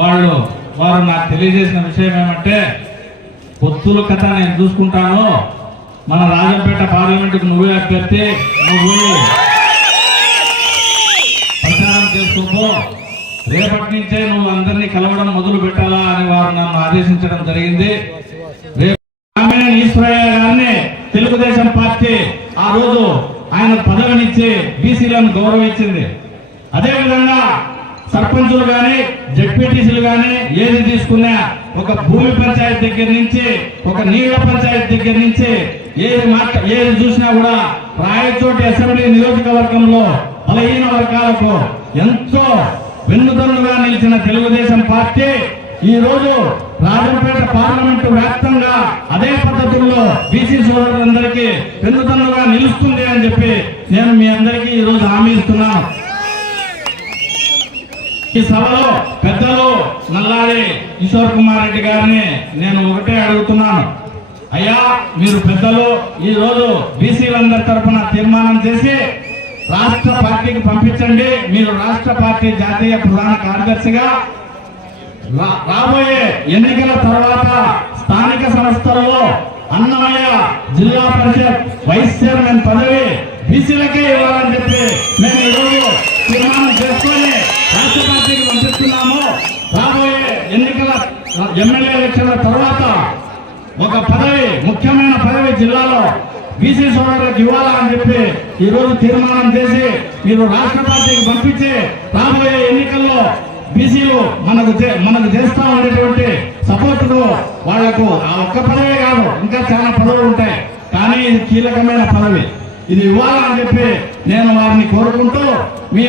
వాళ్ళు వారు నాకు తెలియజేసిన విషయం ఏమంటే పొత్తుల కథ నేను చూసుకుంటాను. మన రాజంపేట పార్లమెంటుకు నువ్వే అభ్యర్థి నువ్వు ప్రచారం చేసుకోపో. రేపటి నుంచే నువ్వు అందరినీ కలవడం మొదలు పెట్టాలా అని వారు నన్ను ఆదేశించడం జరిగింది. రేపు ఈశ్వరయ్య గారిని తెలుగుదేశం పార్టీ ఆ రోజు ఆయన పదవినిచ్చి బీసీలను గౌరవించింది. అదేవిధంగా సర్పంచులు కానీ జడ్పీటీసీలు కానీ ఏది తీసుకున్నా ఒక భూమి పంచాయతీ దగ్గర నుంచి ఒక నీళ్ళ పంచాయతీ దగ్గర నుంచి ఏది మాట ఏది చూసినా కూడా రాయచోటి అసెంబ్లీ నియోజకవర్గంలో బలహీన వర్గాలకు ఎంతో వెన్నుదన్నుగా నిలిచిన తెలుగుదేశం పార్టీ ఈ రోజు రాజంపేట పార్లమెంటు వ్యాప్తంగా అదే పద్ధతుల్లో బీసీ సోదరులందరికీ వెన్నుదన్నుగా నిలుస్తుంది అని చెప్పి నేను మీ అందరికీ ఈ రోజు హామీ ఇస్తున్నాను. ఈ సభలో పెద్దలు నల్లారి కిషోర్ కుమార్ రెడ్డి గారిని నేను ఒకటే అడుగుతున్నాను. అయ్యా మీరు పెద్దలు ఈ రోజు బీసీలందరి తరఫున తీర్మానం చేసి రాష్ట్ర పార్టీకి పంపించండి. మీరు రాష్ట్ర పార్టీ జాతీయ ప్రధాన కార్యదర్శిగా రా- రాబోయే ఎన్నికల తర్వాత స్థానిక సంస్థలలో అన్నమయ్య జిల్లా పరిషత్ వైస్ చైర్మన్ పదవి బీసీలకే ఇవ్వాలని చెప్పి ఎన్నికల ఎమ్మెల్యే ఎలక్షన్ల తర్వాత ఒక పదవి ముఖ్యమైన పదవి జిల్లాలో బీసీ సోదరులకు ఇవ్వాలని చెప్పి ఈ రోజు తీర్మానం చేసి మీరు రాష్ట్ర పార్టీకి పంపించి రాబోయే ఎన్నికల్లో బీసీలు మనకు మనకు చేస్తాం అనేటువంటి సపోర్ట్ వాళ్ళకు ఆ ఒక్క పదవే కాదు ఇంకా చాలా పదవులు ఉంటాయి. కానీ ఇది కీలకమైన పదవి. ఇది ఇవ్వాలని చెప్పి నేను వారిని కోరుకుంటూ మీ